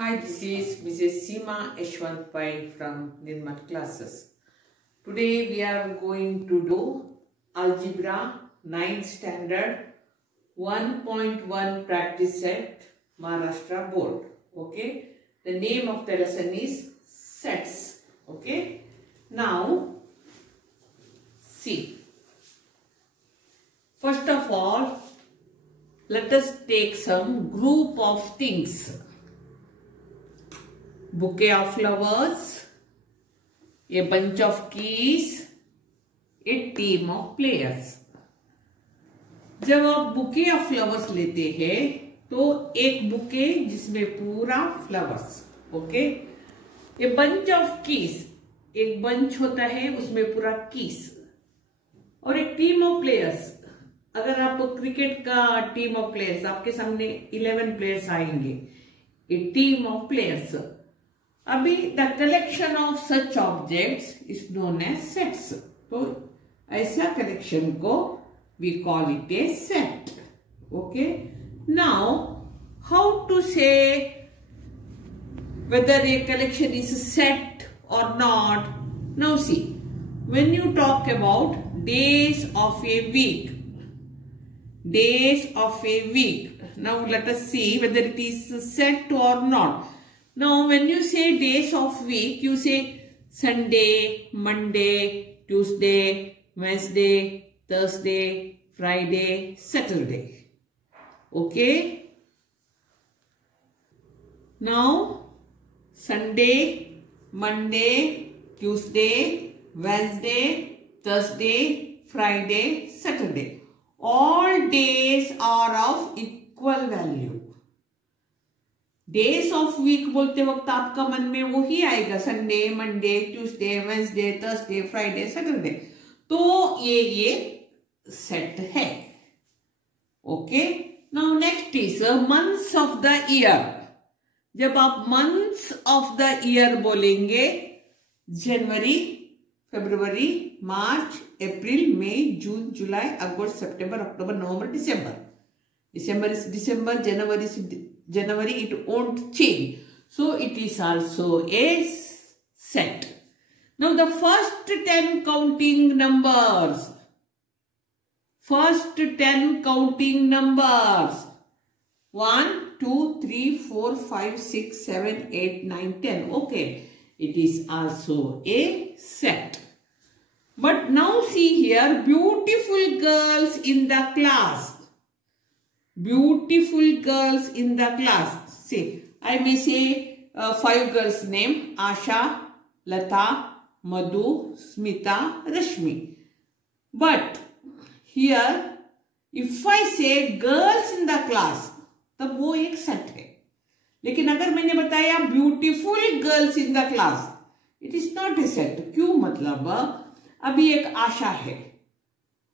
Hi, this is Mrs. Seema Yashwant Pai from Nirmat Classes. Today we are going to do Algebra 9th Standard 1.1 Practice Set Maharashtra Board. Okay, the name of the lesson is Sets. Okay, now see. First of all, let us take some group of things. Bouquet of flowers, a bunch of keys, a team of players. जब आप bouquet of flowers लेते हैं तो एक bouquet जिसमें पूरा flowers, okay, a bunch of keys, एक bunch होता है उसमें पूरा कीज, और एक टीम ऑफ प्लेयर्स. अगर आप क्रिकेट का टीम ऑफ प्लेयर्स, आपके सामने 11 प्लेयर्स आएंगे, ए टीम ऑफ प्लेयर्स. अभी the collection of such objects is known as sets. तो ऐसा कलेक्शन को we call it a set. Okay, now how to say whether a collection is set or not. Now see, when you talk about days of a week, now let us see whether it is set or not. Now when you say days of week, you say Sunday, Monday, Tuesday, Wednesday, Thursday, Friday, Saturday. Okay. Now Sunday, Monday, Tuesday, Wednesday, Thursday, Friday, Saturday. All days are of equal value. Days of week बोलते वक्त आपका मन में वो ही आएगा, Sunday, Monday, Tuesday, Wednesday, Thursday, Friday, Saturday. तो ये सेट है. Okay, now next is months of the year. जब आप मंथ्स ऑफ द ईयर बोलेंगे, जनवरी, फरवरी, मार्च, अप्रैल, मई, जून, जुलाई, अगस्त, सितंबर, अक्टूबर, नवंबर, दिसंबर. December is December, January is January, it won't change. So it is also a set. Now the first 10 counting numbers. First 10 counting numbers. 1, 2, 3, 4, 5, 6, 7, 8, 9, 10. Okay. It is also a set. But now see here, beautiful girls in the class. Beautiful girls in the class. See, I may say 5 girls' name: Asha, Lata, Madhu, Smita, Rashmi. But here, if I say girls in the class, तब वो एक set है. लेकिन अगर मैंने बताया beautiful girls in the class, it is not a set. क्यों? मतलब अभी एक आशा है,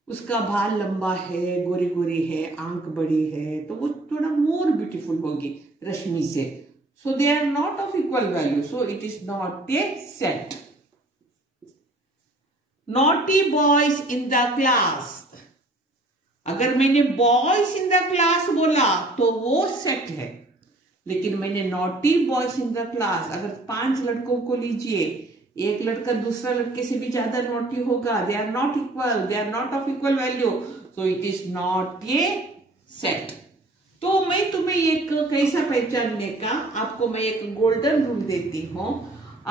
उसका बाल लंबा है, गोरी गोरी है, आंख बड़ी है, तो वो थोड़ा मोर ब्यूटीफुल होगी रश्मि से. So they are not of equal value, so it is not a set. Naughty boys in the class. अगर मैंने बॉयज इन द क्लास बोला तो वो सेट है. लेकिन मैंने naughty boys in the class, अगर 5 लड़कों को लीजिए, एक लड़का दूसरा लड़के से भी ज्यादा नॉटी होगा, they are not equal, they are not of equal value, so it is not a set. तो मैं तुम्हें एक कैसा पहचानने का, आपको मैं एक गोल्डन रूल देती हूं.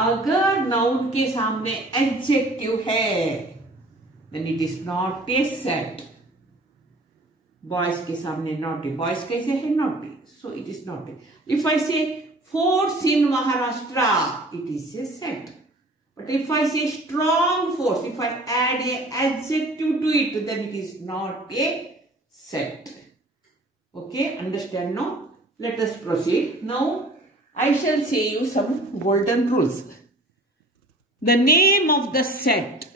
अगर नाउन के सामने एडजेक्टिव है, then it is not a set. Boys के सामने नॉटी, बॉयज कैसे है? Naughty, so it is not a. If I say forts in Maharashtra, it is a set. But if I say strong force, if I add a adjective to it, then it is not a set. Okay, understand now? Let us proceed. Now, I shall say you some golden rules. The name of the set.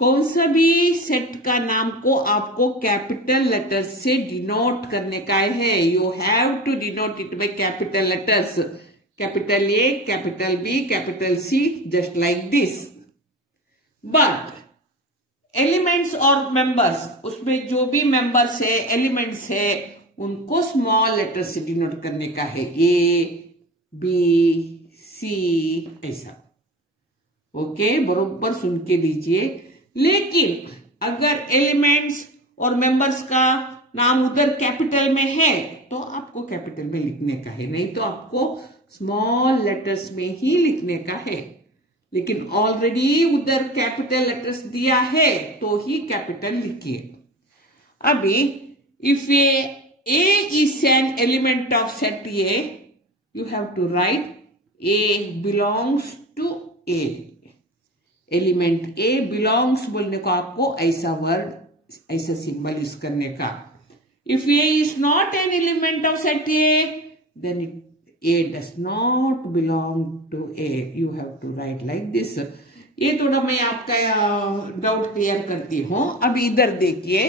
कौन सा भी set का नाम को आपको capital letters से denote करने का है. You have to denote it by capital letters. Capital A, capital B, capital C, just like this. But elements और मेंबर्स, उसमें जो भी मेंबर्स है, एलिमेंट्स है, उनको स्मॉल लेटर से डिनोट करने का है, ए बी सी ऐसा। ओके, बरोबर सुन के लीजिए। लेकिन अगर एलिमेंट्स और मेंबर्स का नाम उधर कैपिटल में है तो आपको कैपिटल में लिखने का है, नहीं तो आपको स्मॉल लेटर्स में ही लिखने का है। लेकिन ऑलरेडी उधर कैपिटल लेटर्स दिया है तो ही कैपिटल लिखिए। अभी if A is an element of set A, you have to write A belongs to A. Element A belongs बोलने को आपको ऐसा वर्ड, ऐसा सिंबल यूज करने का। If A is not an element of set A, then it A does not belong to A. You have to write like this. ये थोड़ा मैं आपका डाउट क्लियर करती हूँ। अब इधर देखिए,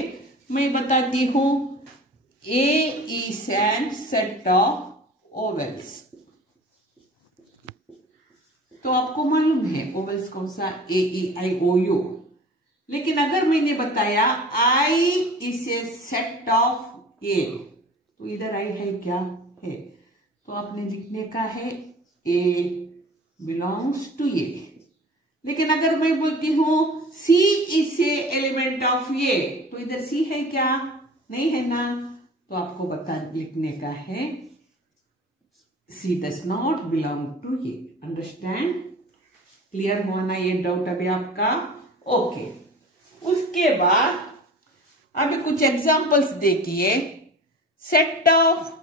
मैं बताती हूँ A is an set of ovals। तो आपको मालूम है ओवल्स कौन सा, A E I O U। लेकिन अगर मैंने बताया I is a set of A, तो इधर I है क्या है, तो आपने लिखने का है A belongs to A। लेकिन अगर मैं बोलती हूं C is a element of A, तो इधर C है क्या, नहीं है ना, तो आपको लिखने का है C does not belong to A। Understand, clear हुआ ना ये डाउट अभी आपका? ओके, उसके बाद अभी कुछ एग्जांपल्स देखिए। Set of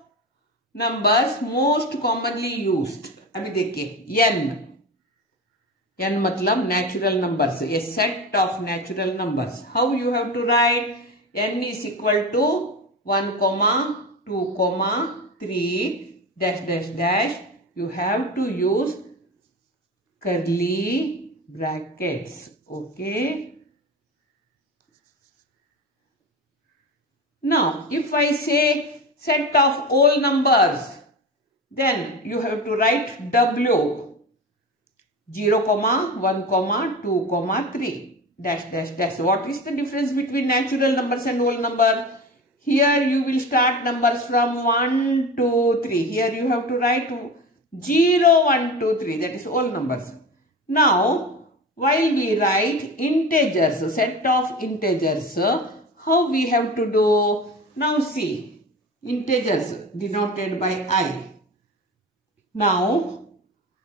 numbers most commonly used. अभी देखिए एन मतलब natural numbers, a set of natural numbers. How you have to write, N is equal to 1, 2, 3 dash dash dash. You have to use curly brackets। okay, now if I say set of all numbers, then you have to write W 0, 1, 2, 3 dash dash dash. What is the difference between natural numbers and whole number? Here you will start numbers from 1, 2, 3. Here you have to write 0, 1, 2, 3. That is all numbers. Now while we write integers, set of integers, how we have to do? Now see, integers denoted by I. Now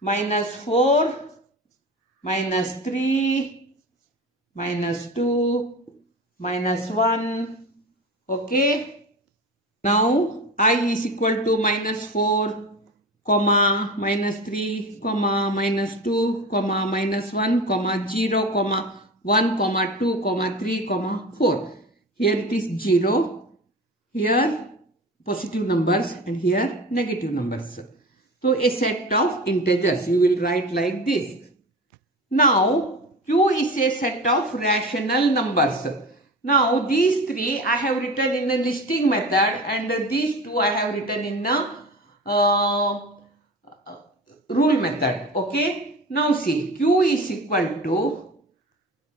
-4, -3, -2, -1. Okay. Now I is equal to -4, -3, -2, -1, -0, -1, 2, -3, -4. Here it is 0, here positive numbers and here negative numbers. So a set of integers you will write like this. Now Q is a set of rational numbers. Now these three I have written in the listing method and these two I have written in the rule method. Okay. Now see, Q is equal to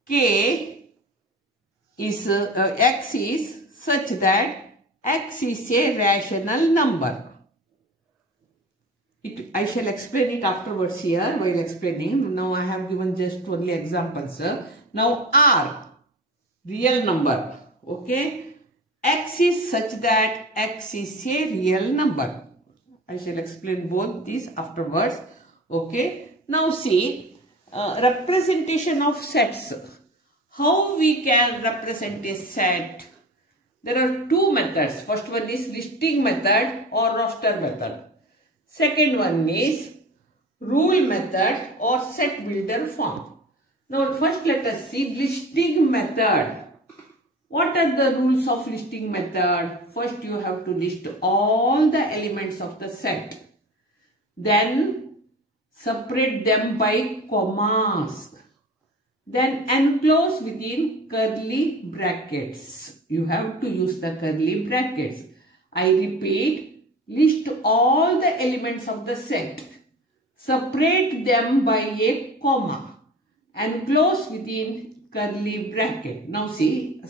K is X is such that X is a rational number. I shall explain it afterwards here while explaining. Now I have given just only examples. Now R, real number. Okay. X is such that X is a real number. I shall explain both these afterwards. Okay. Now see, representation of sets. How we can represent a set? There are two methods. First one is listing method or roster method. Second one is rule method or set builder form. Now first let us see listing method. What are the rules of listing method? First you have to list all the elements of the set. Then separate them by commas. Then enclose within curly brackets. You have to use the curly brackets. I repeat, list all the elements of the set. Separate them by a comma. Enclose within curly bracket. Now see,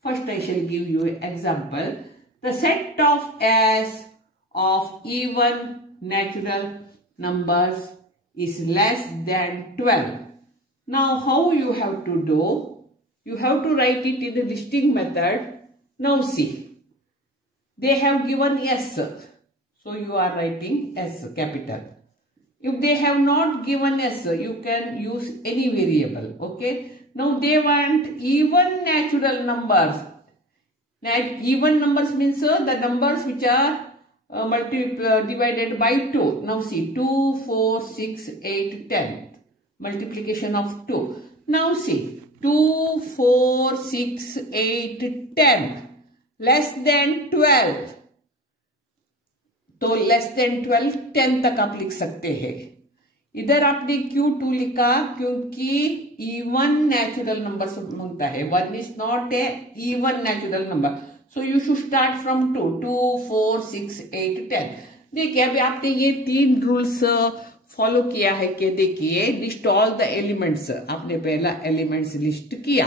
first I shall give you an example. The set of S of even natural numbers is less than 12. Now how you have to do? You have to write it in the listing method. Now see, they have given S, so you are writing S capital. If they have not given S, you can use any variable, okay? Now they want even natural numbers. Even numbers means the numbers which are divided by 2. Now see, 2, 4, 6, 8, 10. Multiplication of 2. Now see, 2, 4, 6, 8, 10. Less than 12. तो less than 12 10 तक आप लिख सकते हैं. इधर आपने Q2 लिखा क्योंकि इवन नेचुरल नंबर होता है. 1 is not A even natural number, so you should start from 2. 2, 4, 6, 8, 10. देखिए अभी आपने ये 3 रूल्स फॉलो किया है कि देखिए लिस्ट ऑल द एलिमेंट्स. आपने पहला एलिमेंट्स लिस्ट किया,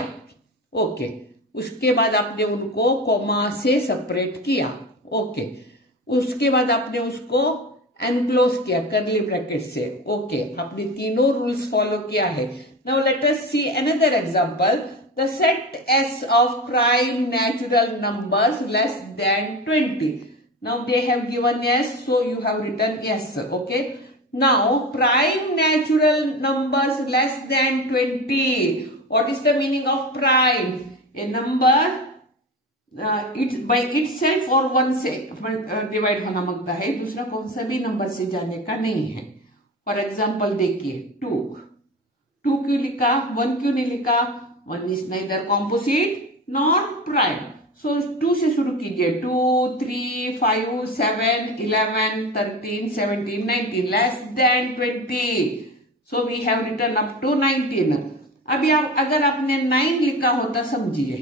ओके. उसके बाद आपने उनको कॉमा से सेपरेट किया, ओके. उसके बाद आपने उसको एनक्लोज किया कर्ली ब्रैकेट से, ओके. आपने तीनों रूल्स फॉलो किया है. Now let us see another example. The set S of prime natural numbers less than 20. Now they have given S, so you have written S, okay. Now prime natural numbers less than 20. What is the meaning of prime? A number it's by itself और 1 से divide होना मांगता है, दूसरा कौन सा भी number से जाने का नहीं है. फॉर एग्जाम्पल देखिए 2 क्यों लिखा, 1 क्यों नहीं लिखा? 1 is neither composite not prime, so 2 से शुरू कीजिए. 2, 3, 5, 7, 11, 13, 17, 19 less than 20, so we have written up to 19. अभी आप अगर आपने 9 लिखा होता समझिए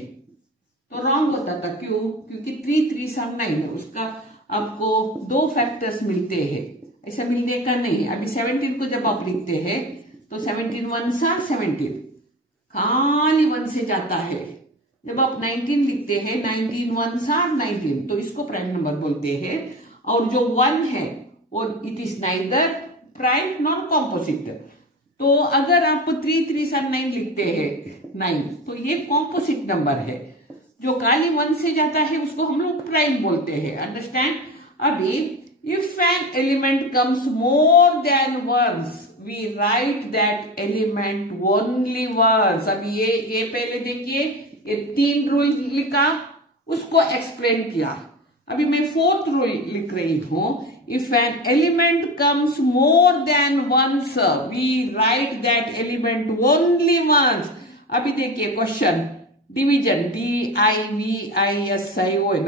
तो रॉन्ग होता था. क्यों? क्योंकि 3 3 सब 9 है, उसका आपको 2 फैक्टर्स मिलते हैं, ऐसा मिलने का नहीं. अभी 17 को जब आप लिखते हैं तो 17 1 सा 17 खाली 1 से जाता है. जब आप 19 लिखते हैं 19 1 सा 19, तो इसको प्राइम नंबर बोलते हैं. और जो 1 है और it is neither prime not composite. तो अगर आप 3 3 सा 9 लिखते हैं 9, तो ये कॉम्पोजिट नंबर है. जो खाली 1 से जाता है उसको हम लोग प्राइम बोलते हैं. अंडरस्टैंड? अभी if an element comes more than once we write that element only once. अभी ये पहले देखिए, ये 3 रूल लिखा, उसको एक्सप्लेन किया. अभी मैं 4th रूल लिख रही हूं. If an element comes more than once we write that element only once. अभी देखिए क्वेश्चन डिवीजन DIVISION.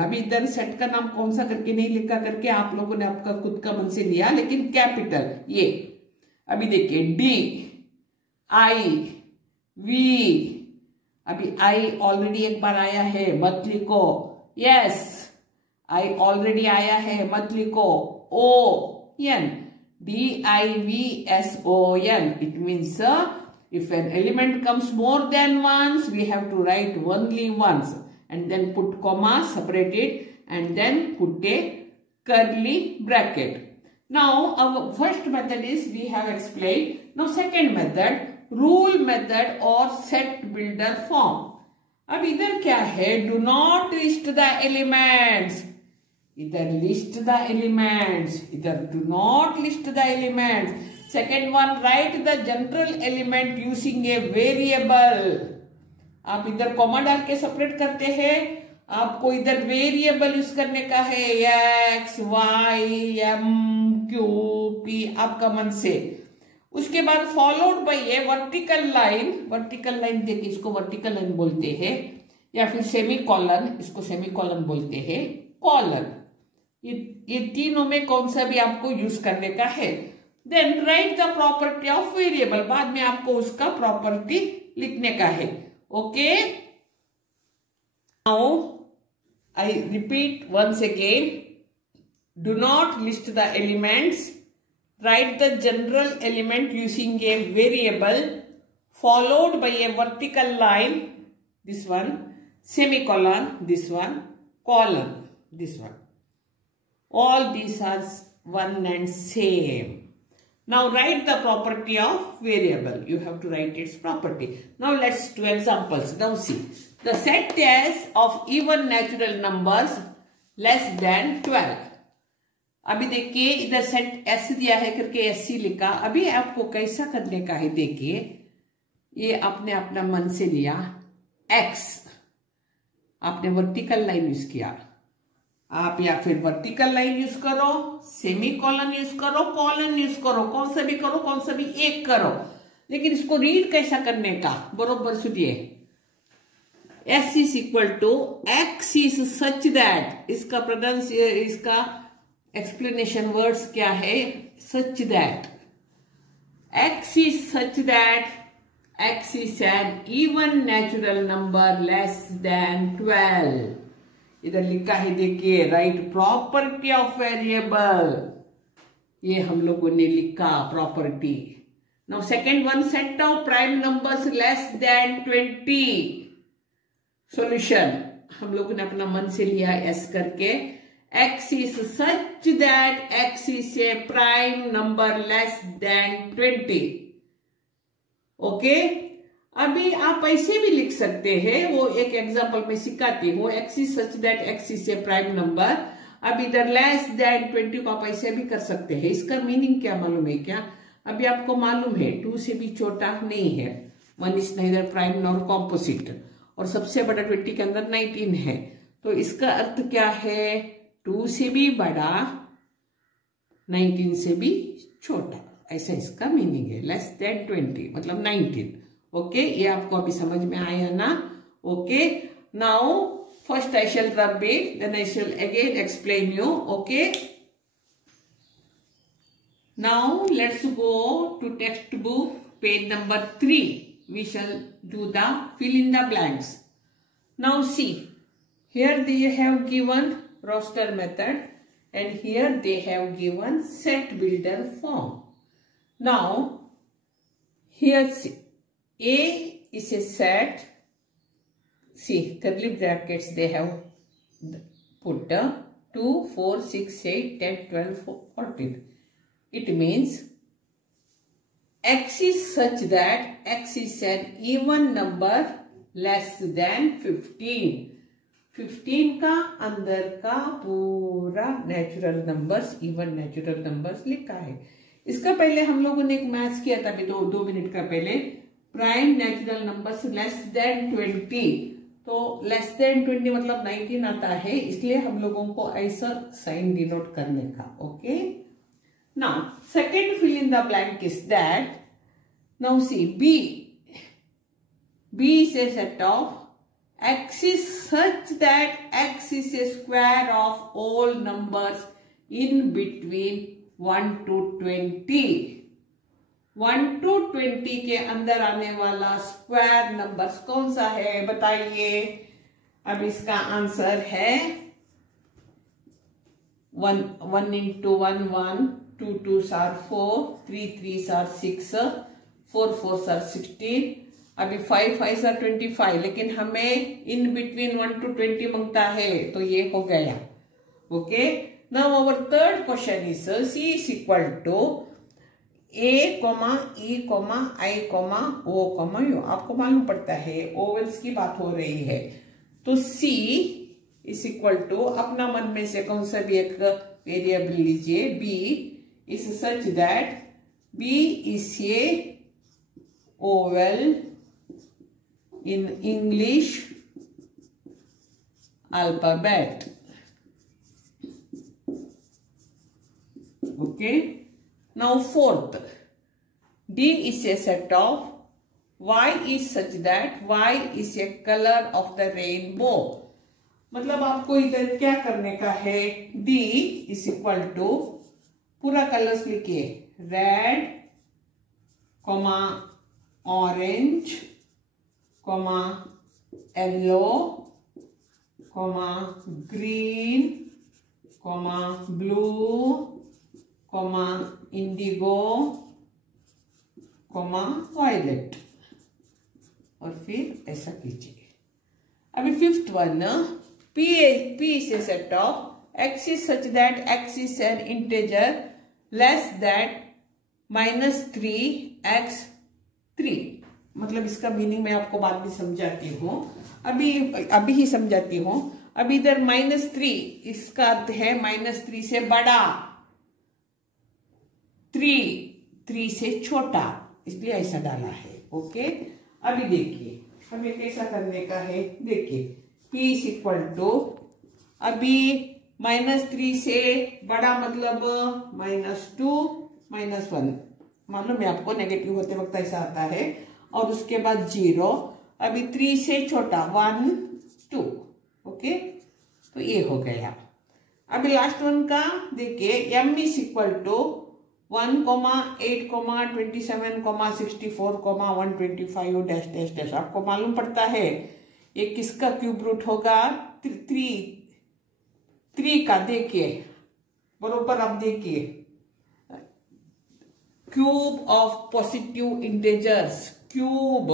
अभी इधर सेट का नाम कौन सा करके नहीं लिखा करके आप लोगों ने आपका खुद का मन से लिया, लेकिन कैपिटल ये. अभी देखिए DIV. अभी I ऑलरेडी एक बार आया है, मत लिखो. यस, I ऑलरेडी आया है, मत लिखो. ON DIVSON. It means if an element comes more than once, we have to write only once and then put comma, separate it, and then put a curly bracket. Now our first method is we have explained. Now second method, rule method or set builder form. अब इधर क्या है? Do not list the elements. इधर list the elements. इधर do not list the elements. Second one, write the general element using a variable. आप इधर comma डाल के सेपरेट करते हैं. आपको इधर वेरिएबल यूज करने का है, X, Y, M, Q, P, आपका मन से. उसके बाद followed by A vertical line. Vertical line देखिए, इसको वर्टिकल लाइन बोलते हैं, या फिर सेमी कॉलन, इसको सेमी कॉलन बोलते हैं, कॉलन. ये तीनों में कौन सा भी आपको यूज करने का है. Then write the property of variable. बाद में आपको उसका प्रॉपर्टी लिखने का है, okay. Now I repeat once again. Do not list the elements. Write the general element using a variable followed by a vertical line, this one, semicolon, this one, colon. this one. All these are one and same. Now write the property of variable. You have to write its property. Now let's do examples. Now see, the set S of even natural numbers less than 12. अभी देखिए इधर set S दिया है करके SC लिखा. अभी आपको कैसा करने का है देखिए, ये आपने अपना मन से लिया X, आपने वर्टिकल लाइन यूज किया. आप या फिर वर्टिकल लाइन यूज करो, सेमी कॉलन यूज करो, कॉलन यूज करो, कौन सा भी करो, कौन सा भी एक करो, लेकिन इसको रीड कैसा करने का बरोबर सुनिए. S is equal to X is such that, इसका इसका एक्सप्लेनेशन वर्ड्स क्या है, such that. X is such that X is an even natural number less than 12. इधर लिखा है देखिए, राइट प्रॉपर्टी ऑफ वेरिएबल. ये हम लोगों ने लिखा property. Now second one, set of prime numbers less than 20. Solution हम लोगों ने अपना मन से लिया एस करके. X is such that X is a prime number less than 20. Okay, अभी आप ऐसे भी लिख सकते हैं, वो एक एग्जांपल में सिखाती हूँ. X is such that X is a prime number. अब इधर लेस देन 20 को आप ऐसे भी कर सकते हैं. इसका मीनिंग क्या मालूम है क्या? अभी आपको मालूम है 2 से भी छोटा नहीं है. 1 is neither prime nor composite, और सबसे बड़ा 20 के अंदर 19 है. तो इसका अर्थ क्या है? 2 से भी बड़ा, 19 से भी छोटा, ऐसा इसका मीनिंग है. लेस देन 20 मतलब 19. ओके, ये आपको अभी समझ में आया ना? Okay, now first I shall rub it, then I shall again explain you. Okay, now let's go to text book page number 3. We shall do the fill in the blanks. Now see, here they have given roster method and here they have given set builder form. Now here see, A is a set. See, curly brackets they have put 2, 4, 6, 8, 10, 12, 14. It means X is such that X is an even number less than 15. 15 का अंदर का पूरा natural numbers, even natural numbers लिखा है. इसका पहले हम लोगों ने एक मैथ्स किया था अभी 2 मिनट का पहले. Prime natural numbers less than 20, तो लेस देन 20 मतलब 19 आता है, इसलिए हम लोगों को ऐसा साइन डिनोट करने का. Okay, now second fill in the blank is that. Now see, B is a set of X is such that X is a square of all numbers in between 1 to 20. 1 to 20 के अंदर आने वाला square numbers कौन सा है बताइए. अब इसका आंसर है 1 into 1 1, 2 2s are 4, 3 3s are 6, 4 4s are 16. अभी 5 5s are 25, लेकिन हमें इन बिटवीन 1 to 20 मांगता है, तो ये हो गया. Okay, now our third question is C is equal to A, E, I, O, U. आपको मालूम पड़ता है ओवल्स की बात हो रही है, तो C is equal to अपना मन में से कौन सा भी एक वेरिएबल लीजिए. B is such that B is a oval in English alphabet. Okay, now fourth, D is a set of Y is such that Y is a color of the rainbow. मतलब आपको इधर क्या करने का है, D is equal to पूरा colours लिखिए, red, orange, yellow, green, blue, indigo, violet, और फिर ऐसा कीजिए. अभी fifth one, P is a set of x is such that x is an integer less than -3x3. मतलब इसका मीनिंग मैं आपको बाद में समझाती हूँ, अभी ही समझाती हूँ. अब इधर -3 इसका अर्थ है -3 से बड़ा, 3 से छोटा, इसलिए ऐसा डाला है. ओके, अभी देखिए हमें कैसा करने का है. देखिए P इज इक्वल टू, अभी -3 से बड़ा मतलब -2 -1, मान लो मैं आपको नेगेटिव होते वक्त ऐसा आता है, और उसके बाद 0. अभी 3 से छोटा 1 2. ओके, तो ये हो गया. अभी लास्ट वन का देखिए, m is equal to 1, 8, 27, 64, 125 dash dash dash. आपको मालूम पड़ता है ये किसका क्यूब रूट होगा? 3 का. देखिए बरोबर, आप देखिए, cube of positive integers, cube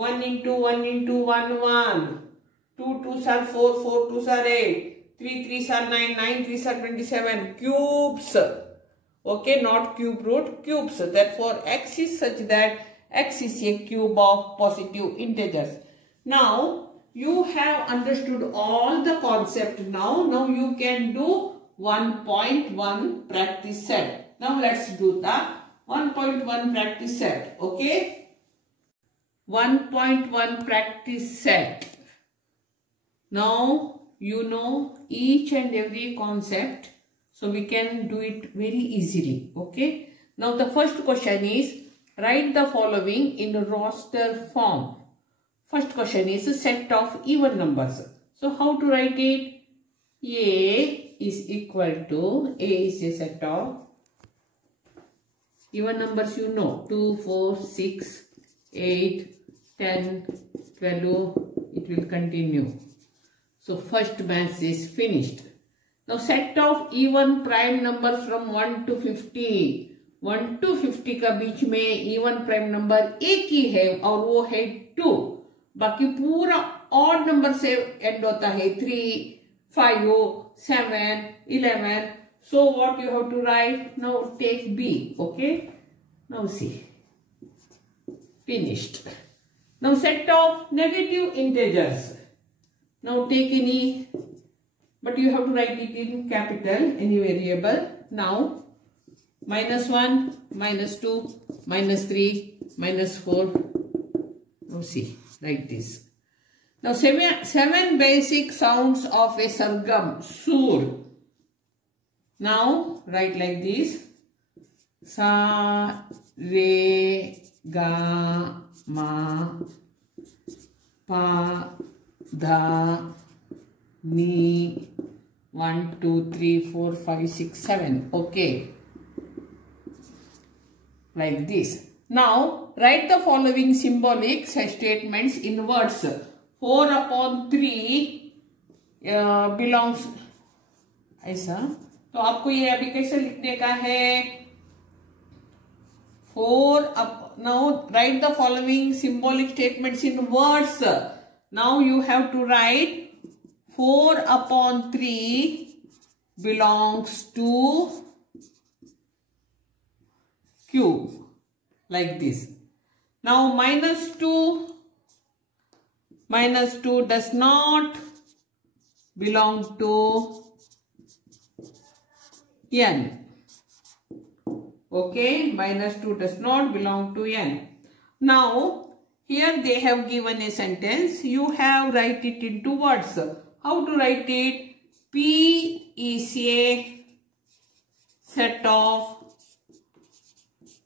1 into 1 into 1 1, 2 2s are 4, 4 2s are 8, 3 3s are 9, 9 3s are 27, cubes. Okay, not cube root, cubes. Therefore x is such that x is a cube of positive integers. Now you have understood all the concept. Now you can do 1.1 practice set. Now let's do the 1.1 practice set. Okay, 1.1 practice set. Now you know each and every concept, so we can do it very easily. Okay, now the first question is, write the following in roster form. First question is a set of even numbers. So how to write it? A is equal to, A is a set of even numbers, you know, 2, 4, 6, 8, 10, 12, it will continue. So first mass is finished. Now set of even prime numbers from 1 to 50. 1 to 50 का बीच में even prime number एक ही है और वो है 2. बाकी पूरा odd number से end होता है, 3, 5, 7, 11. So what you have to write? Now take B. Okay. Now see. Finished. Now set of negative integers. Now take any, but you have to write it in capital, any variable. Now -1, -2, -3, -4. Now see, like this. Now seven basic sounds of a sargam, sur. Now write like this: sa, re, ga, ma, pa, dha, ni. 1 2 3 4 5 6 7. Okay, like this. Now write the following symbolic statements in words. 4/3 belongs, ऐसा. तो आपको ये अभी कैसे लिखने का है? 4 now write the following symbolic statements in words. Now you have to write 4/3 belongs to cube, like this. Now -2 does not belong to n. Okay, -2 does not belong to n. Now here they have given a sentence. You have write it into words. How to write it? P is a set of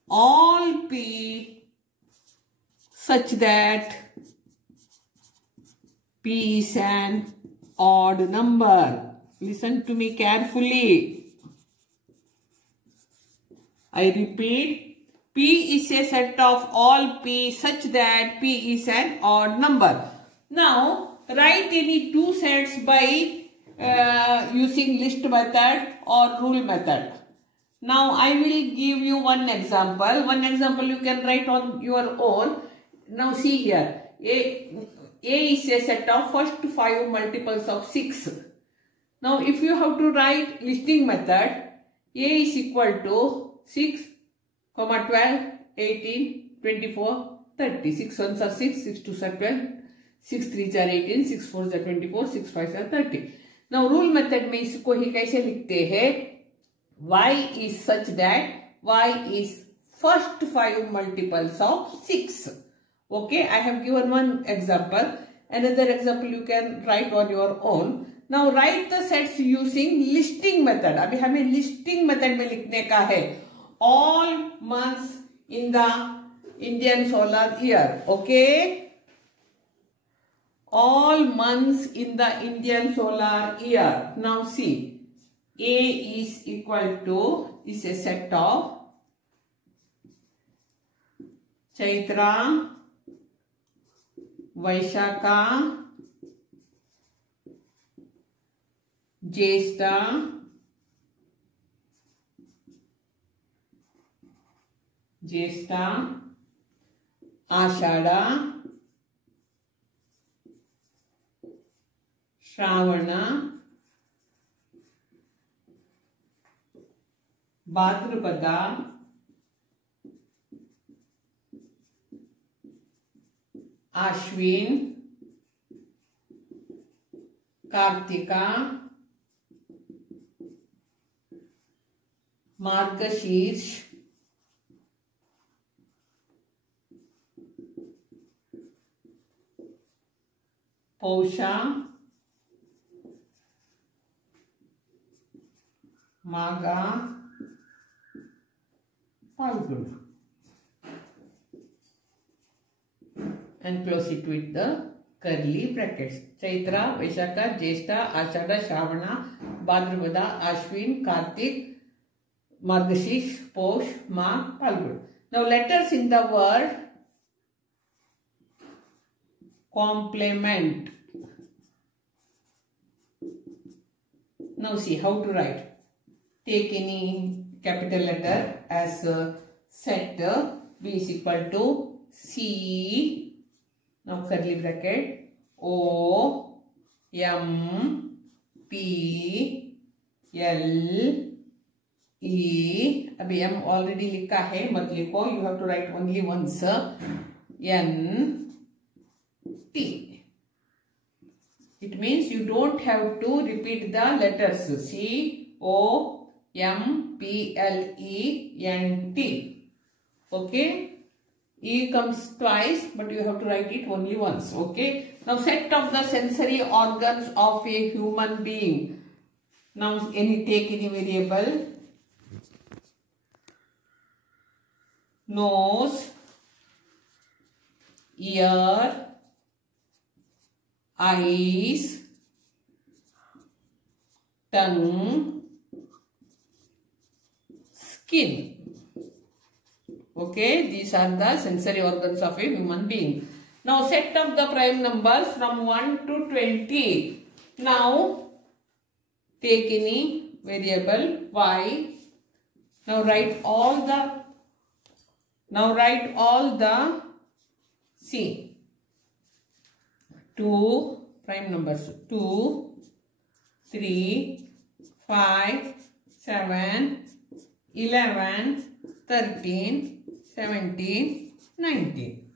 all P such that P is an odd number. Listen to me carefully. I repeat, P is a set of all P such that P is an odd number. Now write any two sets by using list method or rule method. Now I will give you one example. One example you can write on your own. Now see here. A is a set of first 5 multiples of 6. Now if you have to write listing method, A is equal to 6, 12, 18, 24, 30. 6 ones are 6, 6 twos are 12, 6 threes are 18, 6 fours are 24, 6 fives are 30. Now rule method में इसको ही कैसे लिखते हैं? Y is such that Y is first 5 multiples of 6. Okay, I have given one example. Another example you can write on your own. Now write the sets using listing method. अभी हमें listing method में लिखने का है. All months in the Indian solar year. Okay. All months in the Indian solar year. Now see. A is equal to, is a set of Chaitra, Vaishakha, Jyeshtha, Ashadha, Shravana, Bhadrapada, Ashwin, Kartika, Margashirsha, Pausha, Magha, Phalguna, and close it with the curly brackets. Chaitra, Vaishakha, Jyeshtha, Ashadha, Shravana, Bhadrapada, Ashwin, Kartik, Margashirsha, Paush, Magh, Phalguna. Now letters in the word complement. Now see how to write. Take any capital letter as set. B is equal to C. Now curly bracket. O M P L E. अभी M already लिखा है, मत लिखो. You have to write only once. N T. It means you don't have to repeat the letters. C O M P L E N T. Okay. E comes twice, but you have to write it only once. Okay. Now set of the sensory organs of a human being. Now take any variable. Nose, ear, eyes, tongue, skin. Okay, these are the sensory organs of a human being. Now set up the prime numbers from 1 to 20. Now take any variable y. Now write all the see 2 prime numbers 2, 3, 5, 7, 11, 13, 17, 19.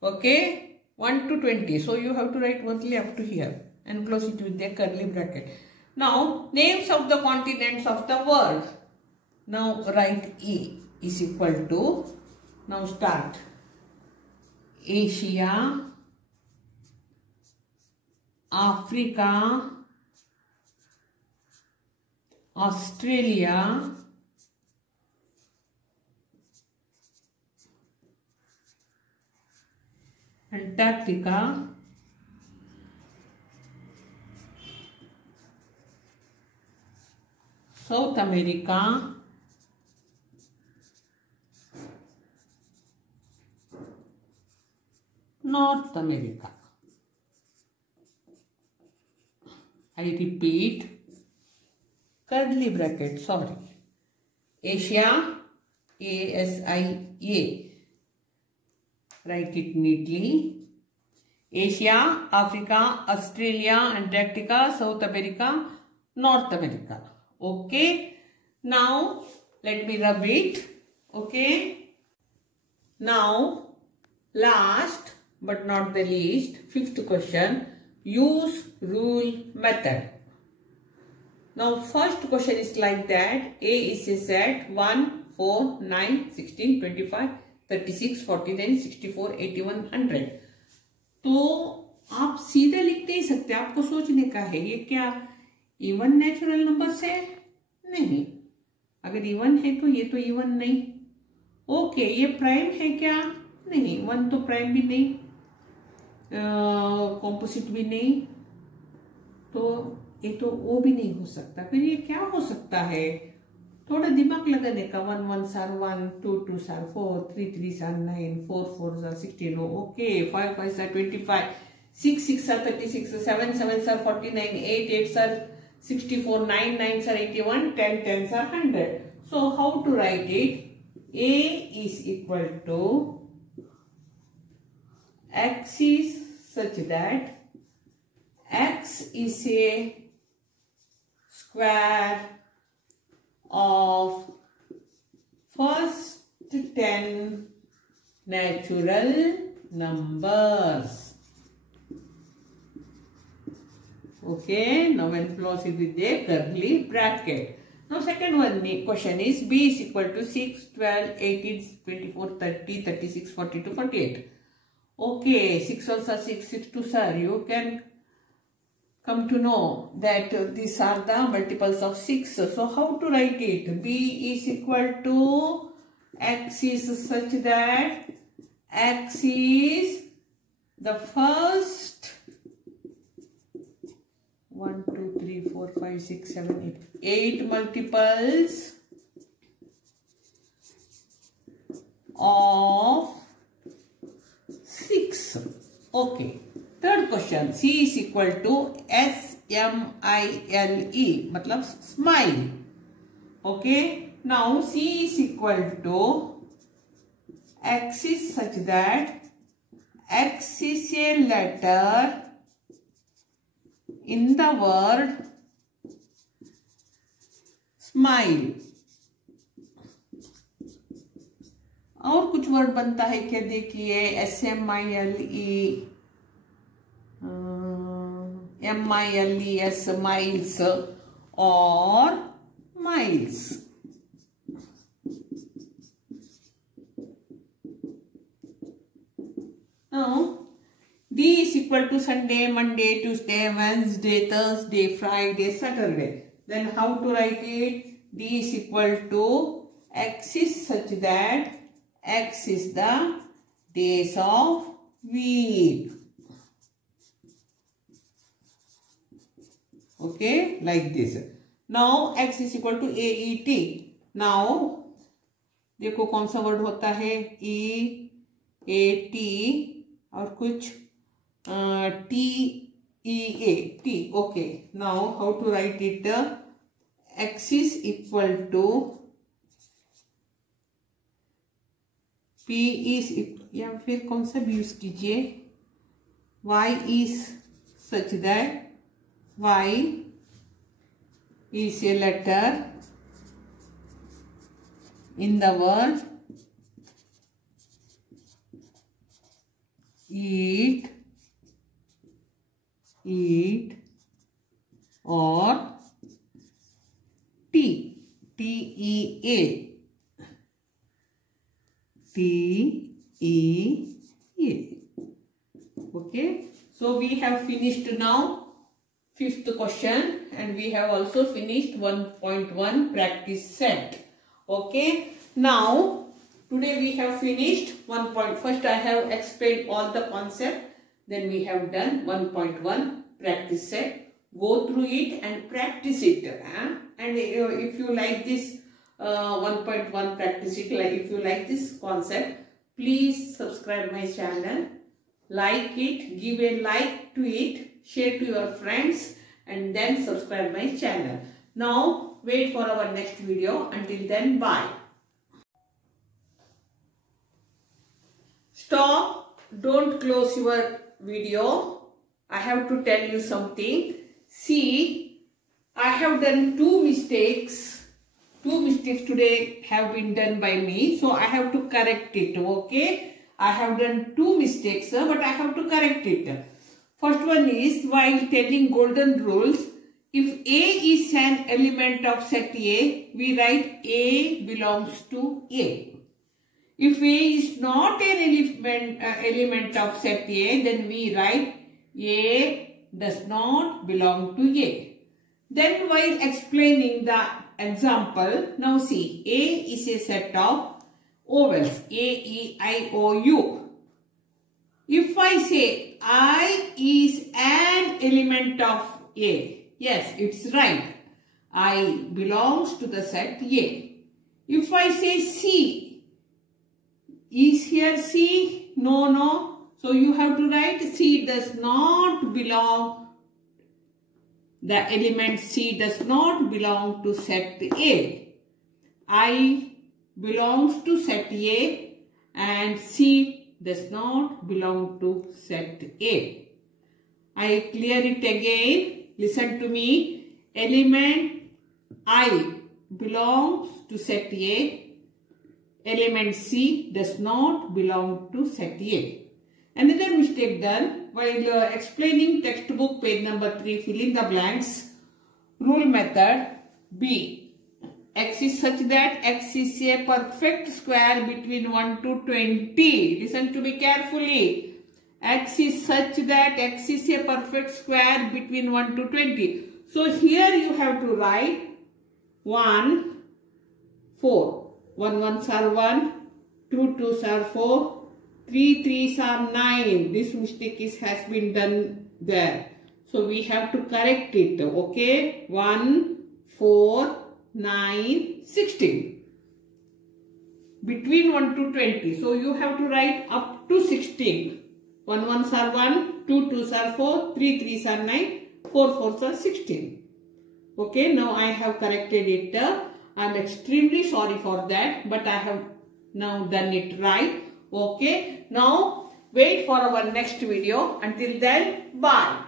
Okay, 1 to 20. So you have to write only up to here and close it with a curly bracket. Now names of the continents of the world. Now write E is equal to, now start Asia, Africa, Australia, Antarctica, South America, North America. I repeat, curly bracket, sorry. Asia, A-S-I-A. Write it neatly. Asia, Africa, Australia, Antarctica, South America, North America. Okay. Now let me rub it. Okay. Now last but not the least, fifth question, use rule method. Now first question is like that. A is a set 1, 4, 9, 16, 25, 36, 49, 64, 81, 100. तो आप सीधे लिख नहीं सकते, आपको सोचने का है ये क्या इवन नेचुरल नंबर्स है? नहीं। अगर इवन है तो ये तो इवन नहीं। ओके, ये प्राइम है क्या? नहीं, वन तो प्राइम भी नहीं, कॉम्पोजिट भी नहीं, तो ये तो वो भी नहीं हो सकता। फिर ये क्या हो सकता है? थोड़ा दिमाग लगाने का। 1 1 सार 1, 2 2 सार 4, 3 3 सार 9, 4 4 सार 16। ओके, 5 5 सार 25, 6 6 सार 36, 7 7 सार 49, 8 8 सार 64, 9 9 सार 81, 10 10 सार 100. So how to write it? A is equal to x is such that x is a square of first 10 natural numbers. Okay, now enclose it with a curly bracket. Now second one question is B is equal to 6, 12, 18, 24, 30, 36, 42, 48. Okay, 6 also 6, 6 to sir. You can come to know that these are the multiples of 6. So how to write it? B is equal to x is such that x is the first 1, 2, 3, 4, 5, 6, 7, 8 multiples of 6. Okay. Third question, C is equal to SMILE, मतलब smile. Okay. Now C is equal to X is such that X is a letter in the word smile. और कुछ word बनता है क्या? देखिए, SMILE, MILES, miles और miles. Now D is equal to Sunday, Monday, Tuesday, Wednesday, Thursday, Friday, Saturday. Then how to write it? D is equal to X is such that X is the days of week. Okay, like this. Now X is equal to AET. Now देखो कौन सा word होता है? EAT और कुछ TEA. Okay. Now how to write it? X is equal to P is या फिर कौन सा भी यूज कीजिए? Y is such that Y is a letter in the word eat, or TEA. Okay, so we have finished now fifth question, and we have also finished 1.1 practice set. Okay, now today we have finished 1. First I have explained all the concept, then we have done 1.1 practice set. Go through it and practice it. And if you like this 1.1 practice it, like if you like this concept, please subscribe my channel, like it, give a like to it, share to your friends, and then subscribe my channel. Now wait for our next video. Until then, bye. Stop. Don't close your video, I have to tell you something. See, I have done two mistakes. Two mistakes today have been done by me. So I have to correct it. Okay. I have done two mistakes, but I have to correct it. First one is, while telling golden rules, if A is an element of set A, we write A belongs to A. If A is not an element of set A, then we write A does not belong to A. Then while explaining the example, now see, A is a set of ovels, A, E, I, O, U. If I say I is an element of A, yes, it's right. I belongs to the set A. If I say C, is here C? No, no. So you have to write C does not belong. The element C does not belong to set A. I belongs to set A and C does not belong to set A. I clear it again. Listen to me. Element I belongs to set A. Element C does not belong to set A. Another mistake done while explaining textbook page number 3, fill in the blanks. Rule method B. X is such that X is a perfect square between 1 to 20. Listen to me carefully. X is such that X is a perfect square between 1 to 20. So here you have to write 1, 4. 1 ones are 1, 2 twos are 4, 3 threes are 9. This mistake has been done there. So we have to correct it. Okay. 1, 4, 9, 16. Between 1 to 20. So you have to write up to 16. 1 ones are 1, 2 twos are 4, 3 threes are 9, 4 fours are 16. Okay. Now I have corrected it. I am extremely sorry for that, but I have now done it right. Okay. Now wait for our next video. Until then, bye.